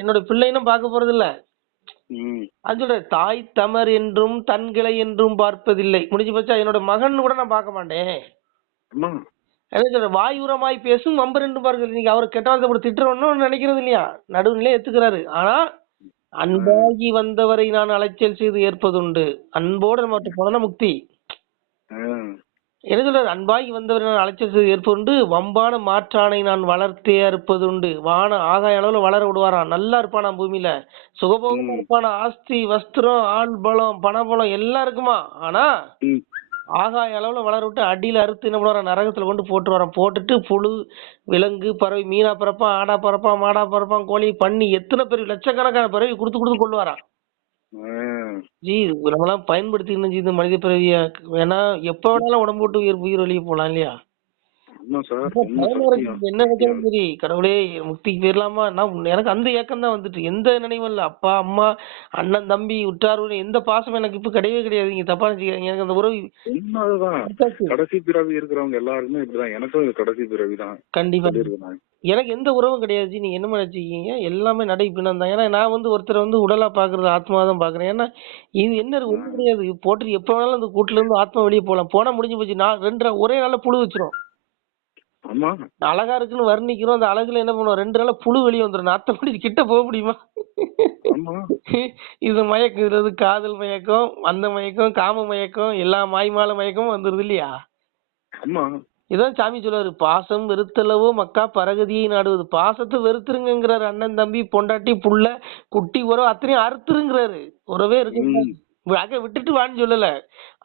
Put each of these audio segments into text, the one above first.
என்னோட பிள்ளைன்னு பார்க்க போறது இல்ல. ம். அது சொல்றேன், தாய் தமர் என்றும் தன் கிளை என்றும் பார்ப்பதில்லை. முடிஞ்சு போச்சா? என்னோட மகன் கூட நான் பார்க்க மாட்டேன். அம்மா. என்ன சொல்றேன், வாயுரமாய் பேசும் வம்பர் என்று பார்க்கிறது. இன்னைக்கு அவர் கெட்ட வார்த்தை போட்டு திட்டுறோம்னு நினைக்கிறது இல்லையா? நடுவுநிலை ஏத்துக்கிறாரு. ஆனா அன்பாகி வந்தவரை நான் அலைச்சல் செய்து ஏற்பதுண்டு. அன்போடு நம்ம போனா முக்தி. என்ன சொல்றாரு, அன்பாகி வந்தவரை நான் அலைச்சல் செய்து ஏற்பதுண்டு, வம்பான மாற்றானை நான் வளர்த்தே அறுப்பதுண்டு. வான ஆகாய அளவுல வளர விடுவாராம். நல்லா இருப்பானா பூமியில, சுகபோகமா இருப்பானா, ஆஸ்தி வஸ்திரம் ஆள் பலம் பணபலம் எல்லாம் இருக்குமா. ஆனா ஆகாய அளவுல வளர விட்டு அடியில அறுத்து என்ன பண்ணுவாராம், நரகத்துல கொண்டு போட்டுருவாராம். போட்டுட்டு புழு விலங்கு பறவை மீனா பறப்பான், ஆடா பறப்பான், மாடா பறப்பான், கோழி பண்ணி எத்தனை பேர் லட்சக்கணக்கான பறவை கொடுத்து கொடுத்து கொள்ளுவாராம். ஜி நம்மளாம் பயன்படுத்திக்கணும் ஜி இந்த மனித பிறவிய. ஏன்னா எப்ப வேணாலும் உடம்பு விட்டு உயிர் வெளியே போலாம் இல்லையா? என்ன நினைச்சாலும் சரி, கடவுளே முக்திக்கு போயிடலாமா. எனக்கு அந்த ஏக்கம் தான் வந்துட்டு, எந்த நினைவும் இல்ல. அப்பா அம்மா அண்ணன் தம்பி உற்றார் எந்த பாசமும் எனக்கு இப்ப கிடையவே கிடையாது. நீங்க தப்பா நினைச்சுக்காதீங்க. எனக்கு அந்த உறவு கடைசி பிறவி இருக்கிறவங்க எல்லாருமே இப்படிதான். எனக்கும் இது கடைசி பிறவி தான். கண்டிப்பா எனக்கு எந்த உறவும் கிடையாது. நீங்க என்ன நினைச்சுக்கீங்க, எல்லாமே நடை பின்னம் தான். ஏன்னா நான் ஒருத்தரை உடலா பாக்குறது ஆத்மா தான் பாக்குறேன். ஏன்னா இது என்ன ஒண்ணும் கிடையாது. போட்டு எப்ப வேணாலும் அந்த கூட்டுல இருந்து ஆத்மா வெளியே போலாம். போனா முடிஞ்சு போச்சு. நான் ஒரே நாள்ல புழு வச்சிரும். அழகா இருக்குன்னு வர்ணிக்கிறோம், அந்த அழகுல என்ன பண்ணுவோம், 2 நாள்ல புழு வெளியே வந்துடும். அத்தப்படி கிட்ட போக முடியுமா? இது மயக்கம், இது காதல் மயக்கம், அந்த மயக்கம், காம மயக்கம், எல்லா மாய்மால மயக்கமும் வந்துருது இல்லையா? இதான் சாமி சொல்லுவாரு, பாசம் வெறுத்தளவோ மக்கா பரகதியை நாடுவது. பாசத்தை வெறுத்துருங்கிறாரு. அண்ணன் தம்பி பொண்டாட்டி புள்ள குட்டி உறவு அத்தனையும் அறுத்துருங்கிறாரு. உறவே இருக்கு விட்டுட்டு வான்னு சொல்லல.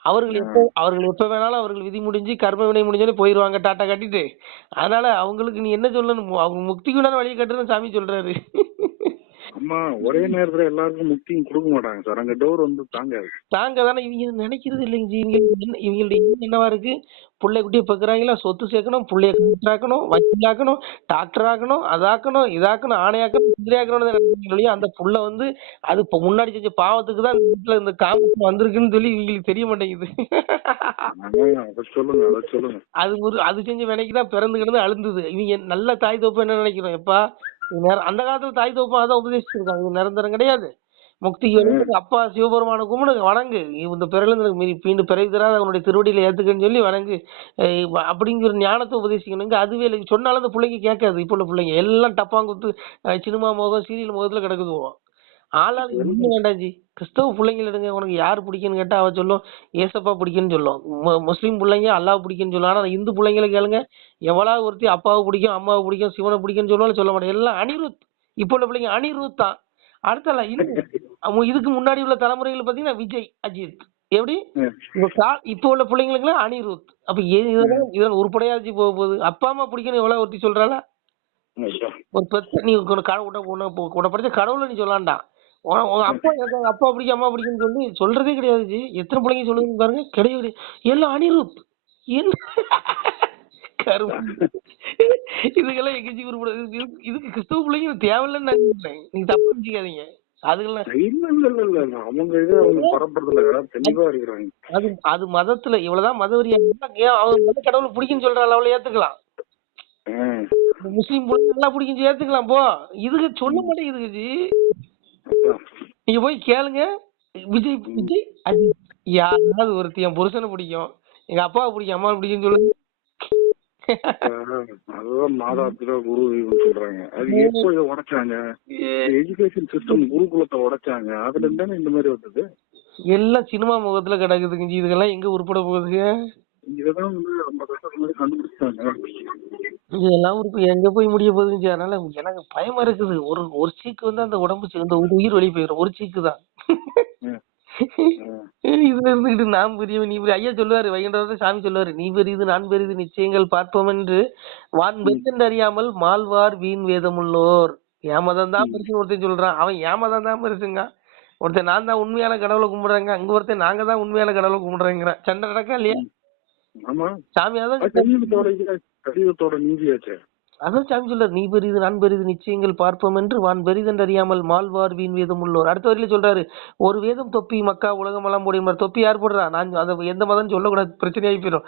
அவர்கள் எப்ப வேணாலும் அவர்கள் விதி முடிஞ்சு கர்ம வினை முடிஞ்சாலும் போயிருவாங்க டாட்டா கட்டிட்டு. அதனால அவங்களுக்கு நீ என்ன சொல்லணும், அவங்க முக்திக்குள்ள வழி கட்டுறன்னு சாமி சொல்றாரு. அம்மா ஒரே நேரத்துல எல்லாருக்கும் முக்தியும் கொடுக்க மாட்டாங்க சார். அங்க டோர் தாங்க தானே இவங்க நினைக்கிறது இல்லைங்க. இவங்களுடைய என்னவா இருக்கு, பிள்ளை குட்டியை பெக்குறாங்களா, சொத்து சேர்க்கணும், பிள்ளைய கலெக்டராக்கணும், வக்கீலாக்கணும், டாக்டர் ஆக்கணும், அதாக்கணும் இதாக்கணும், ஆணையாக்கணும், குதிரையாக்கணும். அந்த புள்ள அது இப்ப முன்னாடி செஞ்ச பாவத்துக்கு தான் இந்த வீட்டுல இந்த காமம் வந்திருக்குன்னு சொல்லி இவங்களுக்கு தெரிய மாட்டேங்குது. அது செஞ்ச வினைக்குதான் பிறந்து கிடந்து அழுந்தது. இவங்க நல்ல தாய் தோப்பு என்ன நினைக்கிறோம், எப்பா அந்த காலத்துல தாய் தோப்பா அதான் உபதேசிச்சிருக்காங்க. இது நிரந்தரம் கிடையாது. முக்திக்கு அப்பா சிவபெருமான கும்பிடு, வணங்கு, இந்த பிறகு மீண்டும் பிறகு தராது அவனுடைய திருவடியில ஏத்துக்கன்னு சொல்லி வணங்கு அப்படிங்கிற ஞானத்தை உபதேசிக்கணுங்க. அதுவே இல்லை சொன்னாலும் அந்த பிள்ளைங்க கேட்காது. இப்போ உள்ள பிள்ளைங்க எல்லாம் டப்பாங்குத்து சினிமா முகம் சீரியல் முகத்துல கிடக்குதுவோம். ஆளாளு எதுவும் வேண்டாம் ஜி. கிறிஸ்தவ பிள்ளைங்க எடுங்க, உனக்கு யாரு பிடிக்குன்னு கேட்டா அவ சொல்லும் ஏசப்பா பிடிக்குன்னு சொல்லும். முஸ்லீம் பிள்ளைங்க அல்லாஹ் பிடிக்குன்னு சொல்லும். ஆனா இந்து பிள்ளைங்களை கேளுங்க, எவ்வளவு ஒருத்தி அப்பாவை பிடிக்கும், அம்மாவை பிடிக்கும், சிவனை பிடிக்குன்னு சொல்லுவாலும் சொல்ல மாட்டேன். எல்லாம் அனிருத். இப்போ உள்ள பிள்ளைங்க அனிருத் தான். அடுத்த இதுக்கு முன்னாடி உள்ள தலைமுறைகள் பாத்தீங்கன்னா விஜய், அஜித். எப்படி இப்போ உள்ள பிள்ளைங்களுக்கு அனிருத். அப்ப இதெல்லாம் உருப்படையாச்சு போக போகுது. அப்பா அம்மா பிடிக்கணும் எவ்வளவு ஒருத்தி சொல்றாளா? ஒரு பெத்த நீ கூட படிச்ச கடவுளை நீ சொல்லாண்டா. உங்க அப்பா எனக்கு அப்பா பிடிக்கும் அம்மா பிடிக்கும்னு சொல்லி சொல்றதே கிடையாது. எத்தனை பிள்ளைங்க சொல்லுங்க பாருங்க. கிடையாது, எல்லாம் அனிருத். இதுக்கெல்லாம் எங்கேஜி உருப்படாது. இதுக்கு கிறிஸ்தவ பிள்ளைங்க தேவையில்லைன்னு நினைக்கிறேன். நீங்க தப்பு நினைச்சுக்காதீங்க. அது மதத்துல இவ்வளவுதான் மதவரியா கடவுளை பிடிக்குன்னு சொல்றாள், அவளை ஏத்துக்கலாம். முஸ்லீம் பிள்ளைங்க பிடிக்கும் ஏத்துக்கலாம். போ, இதுக்கு சொல்ல மாட்டேங்குது ஜி. நீங்க போய் கேளுங்க, விஜய் அஜித் யாராவது ஒருத்தி என் புருஷனை பிடிக்கும், எங்க அப்பாவை பிடிக்கும், அம்மாவை பிடிக்கும்னு சொல்லுங்க. அதுதான் மாதாபிதா குரு சொல்றாங்க. அது எப்போ இதை உடைச்சாங்க? Education system குருகுலத்தை உடைச்சாங்க. அதுல இருந்தானே இந்த மாதிரி வந்தது. எல்லாம் சினிமா முகத்துல கிடக்குதுங்க. இதெல்லாம் எங்க உருப்பட போகுதுங்க? இதெல்லாம் ரொம்ப கஷ்டத்துக்கு முன்னாடி கண்டுபிடிச்சாங்க. இதெல்லாம் எங்க போய் முடிய போகுதுங்க. அதனால எனக்கு பயமா இருக்குது. ஒரு சீக்கு அந்த உடம்பு இந்த உயிர் வெளியே போயிடும். ஒரு சீக்கு தான். இதுல இருந்துகிட்டு நான் பெரியவன் நீ பெரிய ஐயா சொல்லுவாரு, வைகுண்டத்தை சாமி சொல்லுவாரு, நீ பெரியது நான் பெரியது நிச்சயங்கள் பார்ப்போம் என்று வான் பெருந்தென்று அறியாமல் மால்வார் வீண் வேதமுள்ளோர். ஏமதம் தான் பெருசுன்னு ஒருத்தன் சொல்றான். அவன் ஏமதம் தான் பெருசுங்க. ஒருத்தன் நான் தான் உண்மையான கடவுளை கும்பிடுறாங்க, அங்க ஒருத்தன் நாங்க தான் உண்மையான கடவுளை கும்பிடுறேங்கிற சண்டை நடக்கா இல்லையா? சாமி அதான் கலியுகத்தோட நீதியாச்சு. அதான் சாமி சொல்றாரு, நீ பெரிது நான் பெரிது நிச்சயங்கள் பார்ப்போம் என்று வான் பெரிதென்று அறியாமல் மால்வார் வீண் வேதம் உள்ளோர். அடுத்த வரியில சொல்றாரு, ஒரு வேதம் தொப்பி மக்கா உலகமெல்லாம் போடிய தொப்பி யார் போடுறா? நான் அதை எந்த மதம் சொல்லக்கூடாது, பிரச்சனையாகி போயிடும்.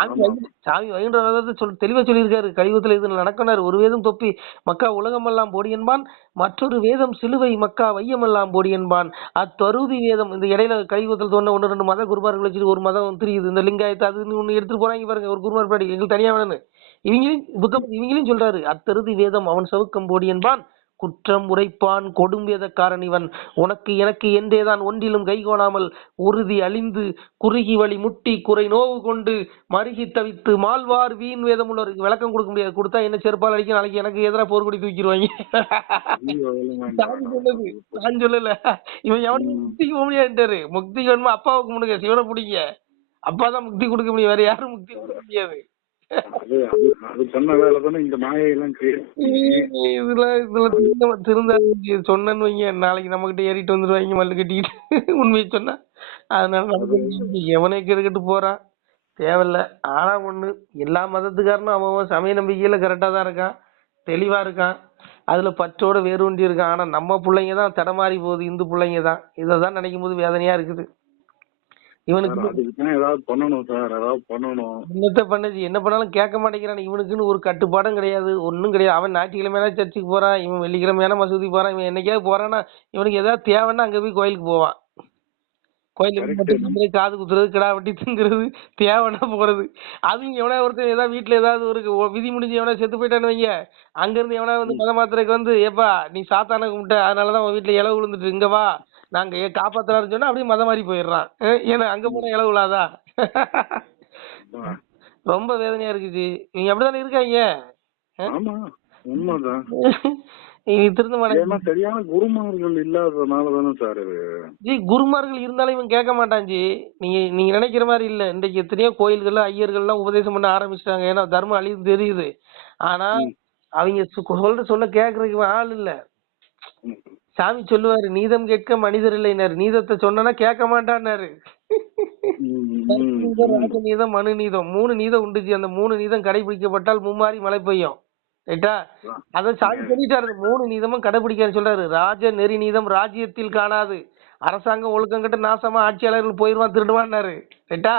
ஆமா. சாமி வைகுண்டநாதர் தெளிவா சொல்லியிருக்காரு, கலியுகத்துல இது நடக்கினார். ஒரு வேதம் தொப்பி மக்கா உலகமெல்லாம் போடி என்பான், மற்றொரு வேதம் சிலுவை மக்கா வையமெல்லாம் போடி என்பான். அத்தருதி வேதம், இந்த இடையில கலியுகத்தில் தோன்ற ஒன்று ரெண்டு மத குருமார்கள் வச்சுட்டு ஒரு மதம் தெரியுது, இந்த லிங்காயத்து அதுன்னு ஒண்ணு எடுத்துட்டு போறாங்க பாருங்க, ஒரு குருமார் பாடி எங்களுக்கு தனியா வேணும்னு. இவங்களையும் சொல்றாரு, அத்தருதி வேதம் அவன் சவுக்கம் போடி என்பான், குற்றம் உரைப்பான் கொடும் வேதக்காரன் இவன், உனக்கு எனக்கு என்றேதான் ஒன்றிலும் கைகோணாமல் உறுதி அழிந்து குறுகி வழி முட்டி குறை நோவு கொண்டு மருகி தவித்து மால்வார் வீண் வேதம் உள்ளவருக்கு விளக்கம் கொடுக்க முடியாது. கொடுத்தா என்ன செருப்பால் அடிக்க, நாளைக்கு எனக்கு எதிராக போர்க்கொடி தூக்கிடுவாங்க. நான் சொல்லல, இவன் எவனுக்கு முக்திக்கு போக முடியாதுன்றாரு. முக்தி வேணுமா அப்பாவை கும்பிடுங்க, சிவனை பிடிங்க, அப்பா தான் முக்தி கொடுக்க முடியும், வேற யாரும் முக்தி கொடுக்க முடியாது. அது சொன்ன வேலை தானே இந்த மாயெல்லாம் திருந்த சொன்னேன்னு வைங்க, நாளைக்கு நம்ம கிட்ட ஏறிட்டு வந்துருவாங்க மல்லு கட்டிக்கிட்டு உண்மையை சொன்னா. அதனால நமக்கு எவனே கெடுக்கிட்டு போறான், தேவையில்ல. ஆனா ஒண்ணு, எல்லா மதத்துக்காரனும் அவன் சமய நம்பிக்கையில கரெக்டா தான் இருக்கான், தெளிவா இருக்கான், அதுல பற்றோட வேரூண்டி இருக்கான். ஆனா நம்ம பிள்ளைங்க தான் தடமாறி போகுது, இந்து பிள்ளைங்க தான். இதான் நினைக்கும் போது வேதனையா இருக்குது. இவனுக்கு ஏதாவது பண்ணணும் சார், ஏதாவது பண்ணணும். என்னத்த பண்ணுச்சு, என்ன பண்ணாலும் கேட்க மாட்டேங்கிறான். இவனுக்குன்னு ஒரு கட்டுப்பாடும் கிடையாது, ஒன்றும் கிடையாது. அவன் ஞாயிற்றுக்கிழமையான சர்ச்சுக்கு போறான், இவன் வெள்ளிக்கிழமையான மசூதி போறான். இவன் என்னைக்காவது போறான்னா இவனுக்கு ஏதாவது தேவைன்னா அங்க போய் கோயிலுக்கு போவான். கோயிலுக்கு காது குத்துறது, கிடா வெட்டி திங்குறது, தேவைன்னா போறது. அதுவும் எவனா ஒருத்தர் ஏதாவது வீட்டுல ஏதாவது ஒரு விதி முடிஞ்சு எவனா செத்து போயிட்டான்னு வைங்க, அங்க இருந்து எவனா வந்து மத மாத்திரைக்கு வந்து, ஏப்பா நீ சாத்தான கும்பிட்ட அதனாலதான் உன் வீட்டுல இளவு விழுந்துட்டு இங்க வா நாங்க காப்பாத்துறாருன்னு சொன்னா அப்படியே மதம் மாறி போயிடுறான். ஏன்னா அங்க போனா இளவு விழாதா? ரொம்ப வேதனையா இருக்குது. நீங்க அப்படித்தானே இருக்காங்க. உண்மைதான். திருந்த சரியான குருமார்கள் இல்லாததுனாலதானே சார் இது. ஜி குருமார்கள் இருந்தாலும் இவன் கேட்க மாட்டான் ஜி. நீங்க நினைக்கிற மாதிரி இல்ல. இன்றைக்கு எத்தனையோ கோயில்கள்ல ஐயர்கள்லாம் உபதேசம் பண்ண ஆரம்பிச்சிட்டாங்க, ஏன்னா தர்மம் அழிவு தெரியுது. ஆனா அவங்க சொல்ல கேட்கறதுக்கு ஆள் இல்ல. சாமி சொல்லுவாரு, நீதம் கேட்க மனிதர் இல்லைனாரு, நீதத்தை சொன்னா கேட்க மாட்டான்னாரு. ராஜ நீதம் மனு நீதம் 3 நீதம் உண்டுச்சு. அந்த 3 நீதம் கடைபிடிக்கப்பட்டால் மும்மாரி மழை பெய்யும். ரைட்டா? அத சாமி சொல்லிட்டாரு, 3 நீதமும் கடைபிடிக்கான்னு சொல்றாரு. ராஜ நெறி நீதம் ராஜ்யத்தில் காணாது, அரசாங்கம் ஒழுக்கம் கட்டு நாசமா ஆட்சியாளர்கள் போயிருவான் திருடுவான்னாரு. ரைட்டா?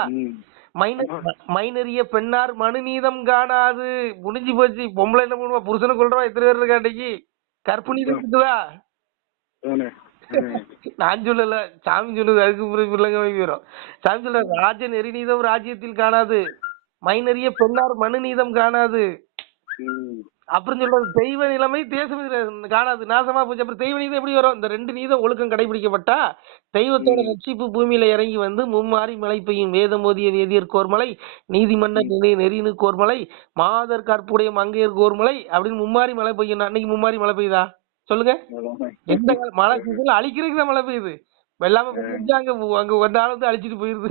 மைனறிய பெண்ணார் மனு நீதம் காணாது. முடிஞ்சு போச்சு. பொம்பளை என்ன பண்ணுவா, புருஷனை கொள்றவா எத்தனை பேர் இருக்கா இன்னைக்கு? கற்பு நீதம் இருக்குதா? நான் சொல்லல, சாமி சொல்லுது. அதுக்கு பிள்ளைங்க வைக்கிறோம். சாமி சொல்ற, ராஜ நெறி நீதம் ராஜ்யத்தில் காணாது, மைனறிய பெண்ணார் மனு நீதம் காணாது. அப்புறம் சொல்றது, தெய்வ நிலைமை தேசம் காணாது, நாசமா போச்சு. அப்புறம் தெய்வ நீதம் எப்படி வரும்? இந்த 2 நீதம் ஒழுக்கம் கடைபிடிக்கப்பட்டா தெய்வத்தோட ரட்சிப்பு பூமியில இறங்கி வந்து மும்மாறி மழை பெய்யும். வேதம் ஓதிய வேதியர் கோர்மலை, நீதிமன்ற நெறினு கோர்மலை, மாதர் கற்புடைய மங்கையர் கோர்மலை அப்படின்னு மும்மாறி மழை பெய்யும். அன்னைக்கு மும்மாரி மழை பெய்யுதா சொல்லுங்க? எந்த மழை சீசன்ல அழிக்கிறதுக்கு தான் மழை பெய்யுது. வெள்ளாம அங்க ஒரு நாள் வந்து அழிச்சிட்டு போயிருது.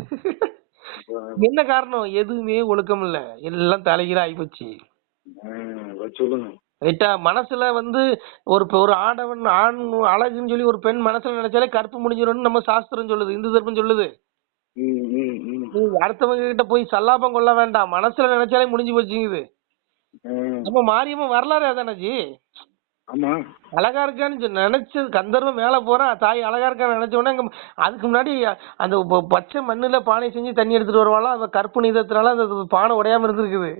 என்ன காரணம்? எதுவுமே ஒழுக்கம் இல்ல, எல்லாம் தலைகீழ ஆயிப்போச்சு. ரைட்டா? மனசுல வந்து ஒரு ஆடவன் ஆண் அழகுன்னு சொல்லி ஒரு பெண் மனசுல நினைச்சாலே கற்பு முடிஞ்சிடும் நம்ம சாஸ்திரம் சொல்லுது, இந்து தர்மம் சொல்லுது. அடுத்தவங்க கிட்ட போய் சல்லாபம் கொள்ள வேண்டாம், மனசுல நினைச்சாலே முடிஞ்சு போச்சுங்குது. நம்ம மாரியம்மன் வரலாறு அதானஜி. அழகா இருக்கான்னு நினைச்சு கந்தர்வம் மேல போறான், தாய் அழகா இருக்கான்னு நினைச்ச உடனே அதுக்கு முன்னாடி அந்த பச்சை மண்ணுல பானை செஞ்சு தண்ணி எடுத்துட்டு வருவாளாம். அந்த கற்பு நீதத்தினால அந்த பானை உடையாம இருந்திருக்குது.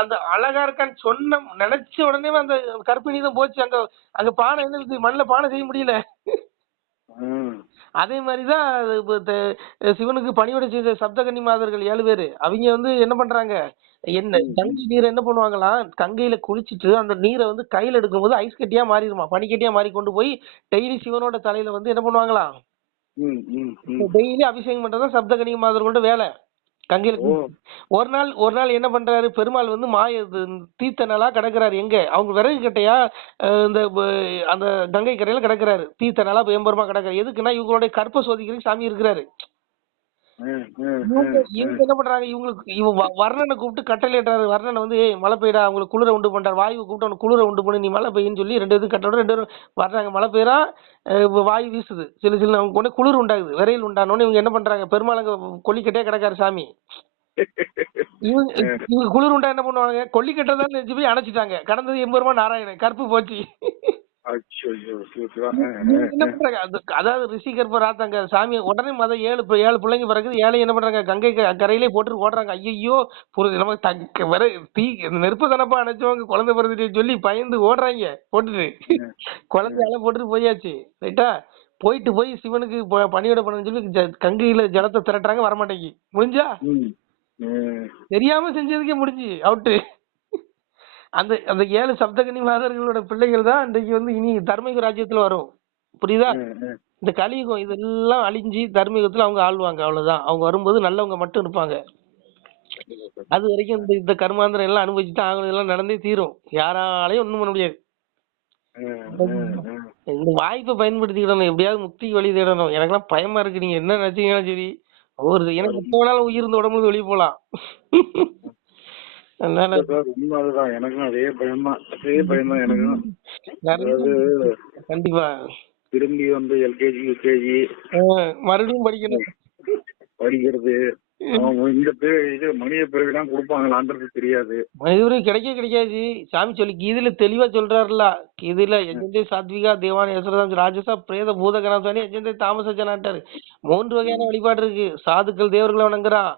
அந்த அழகா இருக்கான்னு சொன்ன நினைச்ச உடனே அந்த கற்பு நீதம் போச்சு. அங்க பானை என்ன மண்ணுல பானை செய்ய முடியல. அதே மாதிரிதான் சிவனுக்கு பணிவிடை செஞ்ச சப்தகன்னி மாதர்கள் 7 பேரு, அவங்க வந்து என்ன பண்றாங்க, கங்கை நீரை என்ன பண்ணுவாங்களாம், கங்கையில குளிச்சுட்டு அந்த நீரை வந்து கையில எடுக்கும் போது ஐஸ் கட்டியா மாறிடுமா, பனிக்கட்டியா மாறி கொண்டு போய் டெய்லி சிவனோட தலையில வந்து என்ன பண்ணுவாங்களாம், டெய்லி அபிஷேகம் பண்றதா சப்தகன்னி மாதர்களோட வேலை. கங்கையில ஒரு நாள் என்ன பண்றாரு, பெருமாள் வந்து தீர்த்த நாளா கிடக்குறாரு. எங்க அவங்க விறகு கட்டையா இந்த அந்த கங்கை கரையில கிடக்குறாரு, தீர்த்த நாளா பயம்பரமா கிடக்குறாரு. எதுக்குன்னா இவங்களுடைய கற்ப சோதிக்கிறதுக்கு சாமி இருக்கிறாரு. இவங்க என்ன பண்றாங்க, இவங்க வர்ணனை கூப்பிட்டு கட்டளையிட்டாரு. வர்ணனை வந்து மழை பெய்யறா, அவங்களுக்கு குளிர உண்டு பண்றாரு. வாயு கூப்பிட்டு அவனுக்கு குளிர உண்டு பண்ணி நீ மழை பெய்யுன்னு சொல்லி 2 பேரும் கட்டளை 2 பேரும் வர்றாங்க. மழை பெய்யறா, வாயு வீசுது, சில அவங்க கொண்டு குளிர் உண்டாகுது, விரையில் உண்டானோன்னு இவங்க என்ன பண்றாங்க, பெருமாள் அங்க கொல்லிக்கட்டே கிடக்காரு சாமி. இவங்க இவங்க குளிர் உண்டா என்ன பண்ணுவாங்க, கொல்லிக்கட்டை நினைச்சு போய் அணைச்சிட்டாங்க. கடந்தது 80 ரூபாய் நாராயணன் கருப்பு போச்சு. அச்சோ சிவா. இவங்க என்ன பண்றாங்க, அதாவது ரிஷி கர்ப்பர் ஆத்தாங்க சாமி உடனே ஏழு பிள்ளைங்க பிறகுது. ஏழை என்ன பண்றாங்க, கங்கை கரையிலே போட்டு ஓடுறாங்க. ஐயோ நம்ம வர தீ நெருப்பு தானப்பா அணைச்சவங்க குழந்தை பிறந்துட்டு சொல்லி பயந்து ஓடுறாங்க போட்டுட்டு. குழந்தையால போட்டுட்டு போயாச்சு ரைட்டா. போய் சிவனுக்கு பணியோட பண்ணு சொல்லி கங்கையில ஜலத்தை திரட்டுறாங்க, வரமாட்டேங்கி முடிஞ்சா. தெரியாம செஞ்சதுக்கே முடிஞ்சு அவுட்டு. அந்த அந்த 7 சப்தகனி மாதர்களோட பிள்ளைகள் தான் இன்றைக்கு இனி தர்மயுக ராஜ்யத்துல வரும். புரியுதா? இந்த கலியுகம் இதெல்லாம் அழிஞ்சு தர்மயுகத்துல அவங்க ஆளுவாங்க. அவ்வளவுதான். அவங்க வரும்போது நல்லவங்க மட்டும் இருப்பாங்க. அது வரைக்கும் இந்த கர்மாந்திரம் எல்லாம் அனுபவிச்சு தான் ஆகணும். இதெல்லாம் நடந்தே தீரும். யாராலையும் ஒண்ணும் பண்ண முடியாது. இந்த வாய்ப்பை பயன்படுத்திக்கிடணும். எப்படியாவது முக்திக்கு வழி தேடணும். எனக்கெல்லாம் பயமா இருக்கு. நீங்க என்ன நினைச்சீங்கன்னா சரி, எனக்கு எப்ப வேணாலும் உயிர் இந்த உடம்புல வெளியே போலாம். உண்மைதான். எனக்கும் அதே பயம்தான் எனக்கும். கண்டிப்பா திரும்பி எல்கேஜி யூகேஜி மறுபடியும் படிக்கிறது இந்த இது மனித பிறகுதான் கொடுப்பாங்களான்றது தெரியாது. மனித பிறகு கிடைக்காது. சாமி சொல்லி கீதையில தெளிவா சொல்றாருல. கீதையில எஜந்தே சாத்விகா தேவான் யசரதாம் ராஜசா பிரேத பூதகணாசானி எஜந்தே தாமச ஜனாட்டாரு. 3 வகையான வழிபாடு இருக்கு. சாதுக்கள் தேவர்களை வணங்குறான்,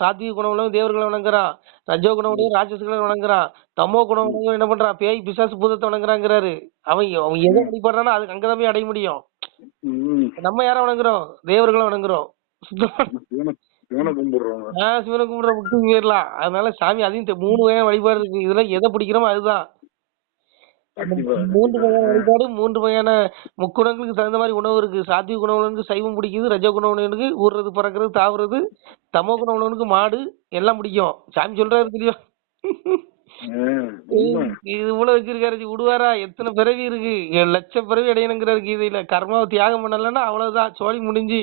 சாத்விக குணம் உள்ளவன் தேவர்களை வணங்குறான், ரஜோ குணம் உடைய ராட்சசுகளை வணங்குறான், தமோ குணம் உடையவன் என்ன பண்றான், பேய் பிசாசு பூதத்தை வணங்குறாங்கிறாரு. அவன் எதை வழிபடுறானோ அதுக்கு அங்கதான் போய் அடைய முடியும். நம்ம யார வணங்குறோம், தேவர்களை வணங்குறோம். சிவனை கும்பிடுற முக்தி போயிடலாம். அதனால சாமி அதையும் 3 வகையான வழிபாடு இருக்கு. இதுல எதை பிடிக்கிறோமோ அதுதான். 3 வகையான வழிபாடு, 3 வகையான முக்குணங்களுக்கு தகுந்த மாதிரி உணவு இருக்கு. சாத்விக குண உணவுக்கு சைவம் பிடிக்குது, ரஜ குண உணவுக்கு ஊறுறது பறக்கிறது தாவுறது, தமோ குண உணவுக்கு மாடு எல்லாம் பிடிக்கும். சாமி சொல்றாரு தெரியும். இது இவ்வளவு வச்சிருக்காரு, விடுவாரா? எத்தனை பிறவி இருக்கு, 7 லட்சம் பிறவி அடையணுங்கிறாரு கீதையில. கர்மாவை தியாகம் பண்ணலன்னா அவ்வளவுதான், சோழி முடிஞ்சு.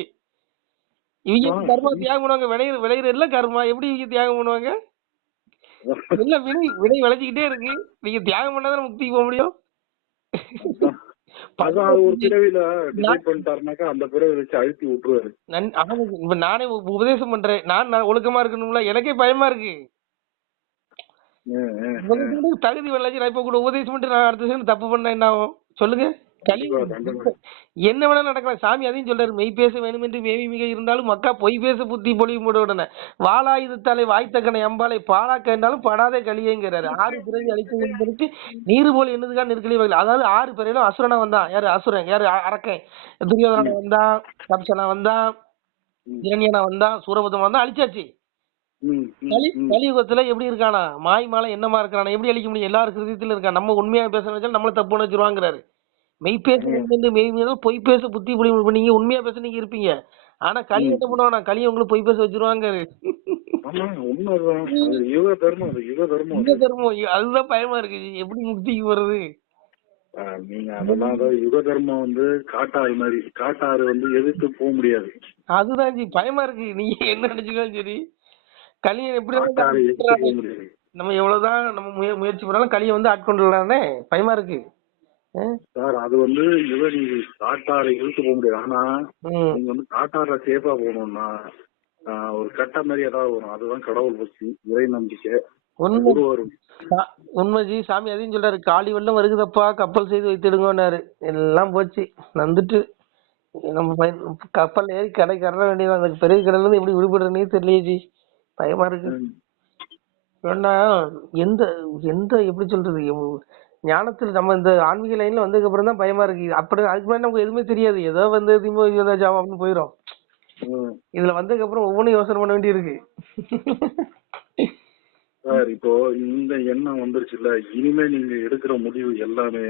இவங்க கர்மா தியாகம் பண்ணுவாங்க? விளையிற எல்லாம் கர்மா எப்படி இவங்க தியாகம் பண்ணுவாங்க? இல்ல வினை விளைஞ்சிக்கிட்டே இருக்கு. நீங்க தியாகம் பண்ணாதான் முக்திக்கு போக முடியும். நானே உபதேசம் பண்றேன். நான் ஒழுக்கமா இருக்கணும்ல, எனக்கே பயமா இருக்கு. தகுதி வரலாச்சு. நான் இப்ப கூட உபதேசம் பண்ணிட்டு நான் அடுத்த செகண்ட் தப்பு பண்ண என்ன ஆகும் சொல்லுங்க? என்ன வேணா நடக்கலாம். சாமி அதையும் சொல்றாரு, மெய் பேச வேண்டும் என்று மேவி மிக இருந்தாலும் மக்கா பொய் பேச புத்தி பொழியும் உடனே வாளாயுதத்தாலே வாய்த்தக்கனை அம்பாலை பாலா கேட்டாலும் படாதே கலியேங்கிறாரு. 6 பிறவி அழித்து நீரு போல் என்னதுக்கான நெருக்கடி வகையில். அதாவது 6 பிறவிலும் அசுரனா வந்தான். யாரு அசுரன்? யாரு அரக்கன்? துரியோதனா வந்தான், கம்சனா வந்தான், இரணியனா வந்தான், சூரபதம் வந்தான், அழிச்சாச்சு. கலியுகத்துல எப்படி இருக்கானா, மாய் மாலை என்னமா இருக்கானா, எப்படி அழிக்க முடியும்? எல்லாரும் கிருதியத்துல இருக்கான். நம்ம உண்மையா பேசுறதுனால நம்மள தப்பு வச்சிருவாங்கிறாரு. மெய் பேச மெய் பொய் பேச புத்தி பொழி. நீங்க உண்மையா பேச நீங்க இருப்பீங்க. ஆனா களி என்ன பண்ணுவானா, களி உங்களுக்கு பொய் பேச வச்சிருவாங்க. அதுதான் பயமா இருக்கு. எப்படி முக்திக்கு வருது? நீங்க அதெல்லாம் யுக தர்மம் காட்டாறு மாதிரி, காட்டாறு எதிர்த்து போக முடியாது. அதுதான் ஜி பயமா இருக்கு. நீங்க என்ன நினைச்சுக்கலாம் சரி, களியை எப்படி நம்ம எவ்வளவுதான் நம்ம முயற்சி பண்ணாலும் களியை ஆட்கொண்டுலானே பயமா இருக்கு சார். அது காட்டாரை இழுத்து போக முடியாது. ஆனா நீங்க காட்டார சேஃபா போகணும்னா ஒரு கட்ட மாதிரி ஏதாவது வரும். அதுதான் கடவுள் பக்தி, இறை நம்பிக்கை. உண்மைஜி. சாமி அதையும் சொல்றாரு, காளி வெள்ளம் வருகுதப்பா கப்பல் செய்து வைத்திடுங்கன்னாரு. எல்லாம் போச்சு நந்துட்டு. நம்ம கப்பல் ஏறி கடை கற வேண்டியது. அந்த பெரிய கடல்ல இருந்து எப்படி விடுபடுறனே தெரியலையே ஜி, பயமா இருக்கு. ஏன்னா எந்த எந்த எப்படி சொல்றது, ஞானத்துல நம்ம இந்த ஆன்மீக லைன்ல வந்ததுக்கு அப்புறம் தான் பயமா இருக்கு. அப்படி அதுக்கு முன்னாடி நமக்கு எதுவுமே தெரியாது. ஏதோ அப்படின்னு போயிடும். இதுல வந்ததுக்கு அப்புறம் ஒவ்வொன்றும் யோசனை பண்ண வேண்டி இருக்கு. சார் இப்போ இந்த எண்ணம் வந்துருச்சுல்ல, இனிமே நீங்க எடுக்கிற முடிவு எல்லாமே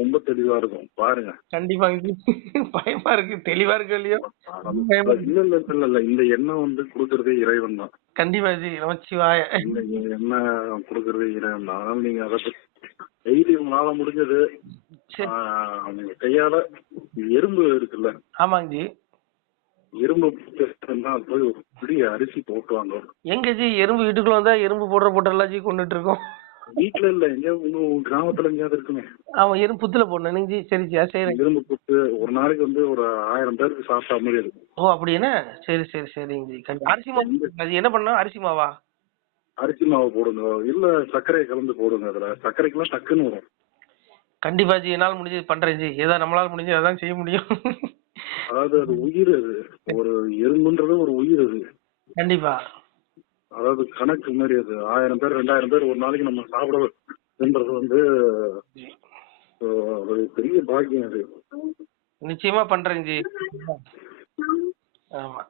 ரொம்ப தெளிவா இருக்கும் பாருங்க. கண்டிப்பா பயமா இருக்கு. தெளிவா இருக்கு இல்லையோ? இல்ல இந்த எண்ணம் கொடுக்கறதே இறைவன் தான். கண்டிப்பா ஜி, நமச்சிவாய. இந்த எண்ணம் கொடுக்கறதே இறைவன் தான். அதனால நீங்க அதை டெய்லி உங்களால முடிஞ்சது நீங்க கையால எறும்பு இருக்குல்ல. ஆமாங்க ஜி. எறும்பு போய் ஒரு பிடி அரிசி போட்டுவாங்க. எங்க ஜி எறும்பு வீட்டுக்குள்ள வந்தா எறும்பு போடுற போட்டெல்லாம் ஜி கொண்டுட்டு இருக்கோம். வீட்டுல இல்ல, எங்கேயாவது உங்க கிராமத்துல எங்கேயாவது இருக்குமே. ஆமா, இரும்பு புத்துல போடணும் என்னங்க ஜி? சரி ஜி, செய்யறேன். இரும்பு புத்து ஒரு நாளைக்கு வந்து ஒரு 1000 பேருக்கு சாப்பிட்டா மாதிரி இருக்கும். ஓ அப்படின்னா சரி சரி சரிங்க ஜி. அரிசி மாவு அது என்ன பண்ணணும்? அரிசி மாவா? அரிசி மாவு போடுங்க, இல்ல சர்க்கரையை கலந்து போடுங்க. அதுல சர்க்கரைக்கெல்லாம் டக்குன்னு வரும். கண்டிப்பா ஜி, என்னால் முடிஞ்சது பண்றேன் ஜி. ஏதோ நம்மளால முடிஞ்சது அதான் செய்ய முடியும். அதாவது அது உயிர், அது ஒரு எறும்புன்றது ஒரு உயிர் அது. கண்டிப்பா. அதாவது கணக்கு மாதிரி அது 1000 பேர் 2000 பேர் ஒரு நாளைக்கு நம்ம சாப்பிடன்றது வந்து ஒரு பெரிய பாக்கியம் அது. நிச்சயமா பண்றேன் ஜி. ஆமா.